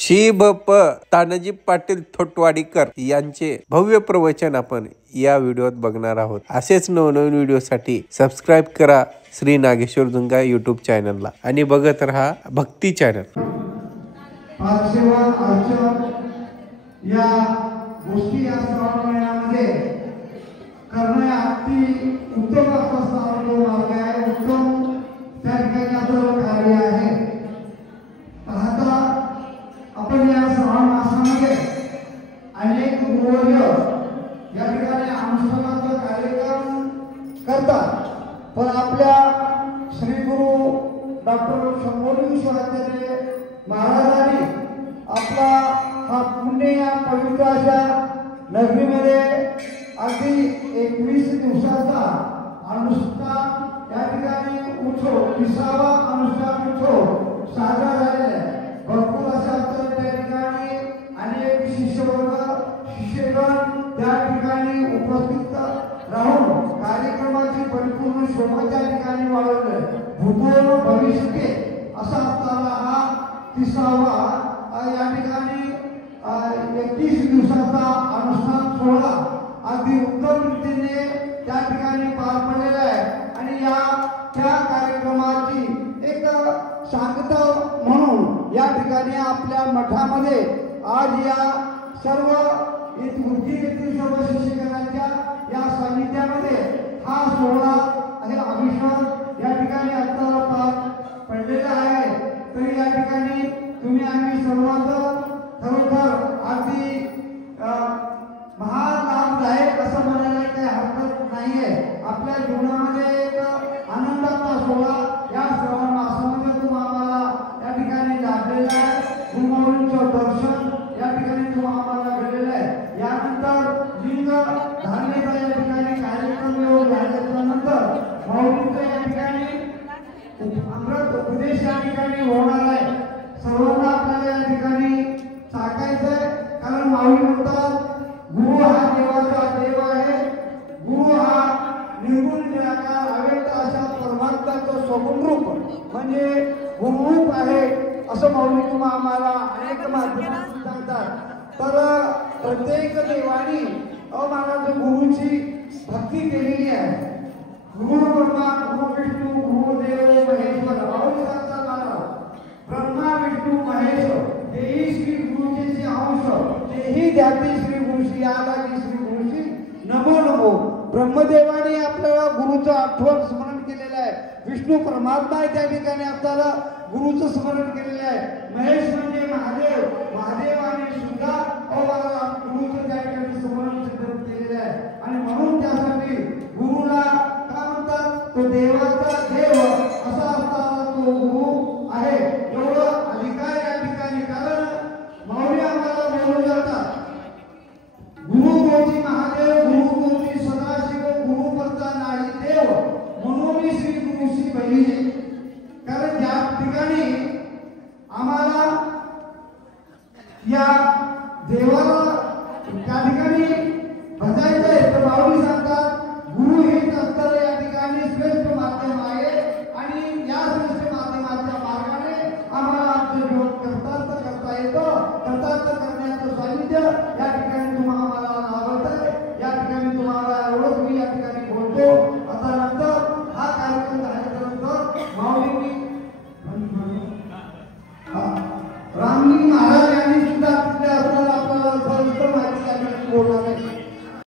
श्री ब.प. तानाजी पाटील थोटवाडीकर यांचे भव्य प्रवचन आपण या व्हिडिओत बघणार आहोत। असेच नवनवीन व्हिडिओसाठी सबस्क्राइब करा श्री नागेश्वर दुंगा यूट्यूब चॅनलला आणि बघत रहा भक्ती चॅनल। या गोष्टी या श्रावणामध्ये करणे अति उत्तम मार्ग आहे, उत्तम त्या ठिकाणी कार्य आहे। आता आपण या श्रावण मासामध्ये अनेक गुरुवर्य या ठिकाणी अनुष्ठानाचा कार्यक्रम करतात, पण आपल्या श्री गुरु डॉक्टर शंभोजी शिवाचार्य महाराजांनी आपला हा पुण्य या पवित्र अशा नगरीमध्ये अगदी 21 दिवसाचा अनुष्ठान या ठिकाणी उत्सव 30वा अनुष्ठान उत्सव साजरा झालेला आहे। भरपूर अशा त्या ठिकाणी अनेक शिष्यगण त्या ठिकाणी उपस्थित राहून कार्यक्रमाची परिपूर्ण शोभा त्या ठिकाणी वाढवली। भूतो भविष्य असा आपला हा 30वा या ठिकाणी 31 दिवसाचा अनुष्ठान सोहळा अगदी उत्तम रीतीने त्या ठिकाणी पार पडलेला आहे आणि त्या कार्यक्रमाची एक सांगता म्हणून या ठिकाणी आपल्या मठामध्ये आज या सर्व येथील सर्व शिक्षकांच्या या सानिध्यामध्ये हा सोहळा हे अभिषेक या ठिकाणी आता पार पडलेला आहे। तरी या ठिकाणी तुम्ही आम्ही सर्वांचं खरोखर अगदी महालाभदायक असं म्हणायला काही हरकत नाहीये। आपल्या जीवनामध्ये एक आनंदाचा सोहळा या श्रावण मासामध्ये तुम्हाला या ठिकाणी लाभलेला आहे। गुरुमाऊलींचं दर्शन या ठिकाणी तुम्हाला घडलेलं आहे। यानंतर लिंग धारणेचा या ठिकाणी कार्यक्रम झाल्यानंतर माऊलींचं या ठिकाणी अमृत उपदेश या ठिकाणी होणार आहे। सर्वांना आपल्याला या ठिकाणी साकायचंय, कारण माऊली म्हणतात गुरु हा देवाचा देव आहे। गुरु हा निर्गुण निराकार अव्यक्त अशा परमात्म्याचं सगुण रूप म्हणजे गुरुरूप आहे असं माऊली आम्हाला अनेक माध्यमातून सांगतात। तर प्रत्येक देवानी महाराज गुरुची भक्ती केलेली आहे। गुरु ब्रह्मा गुरु विष्णू गुरु देव महेश्वर अवताराचा नाव ब्रह्मा विष्णू महेश तेही श्री गुरुजीचे अंश तेही ध्याती श्री गुरुशी आला की श्री गुरुशी नमो नमो। ब्रह्मदेवाने आपल्याला गुरुचं आठवण स्मरण केलेलं आहे। विष्णू परमात्मा आहे त्या ठिकाणी आपल्याला गुरुचं स्मरण केलेलं आहे। महेश म्हणजे महादेव, महादेवाने सुद्धा गुरुचं त्या ठिकाणी स्मरण केलेलं आहे आणि म्हणून त्यासाठी गुरुला काय म्हणतात तो देवाचा देव असा असताना तो गुरु आहे। एवढं अधिकार या ठिकाणी, कारण माऊली आम्हाला बोलून जातात गुरु गोची महादेव गुरु गोची सदाशिव गुरु करता नाही देव म्हणून श्री गुरुशी बहिणी। कारण ज्या ठिकाणी आम्हाला या देवाला त्या ठिकाणी भजायचंय तर माऊली सांगतात गुरु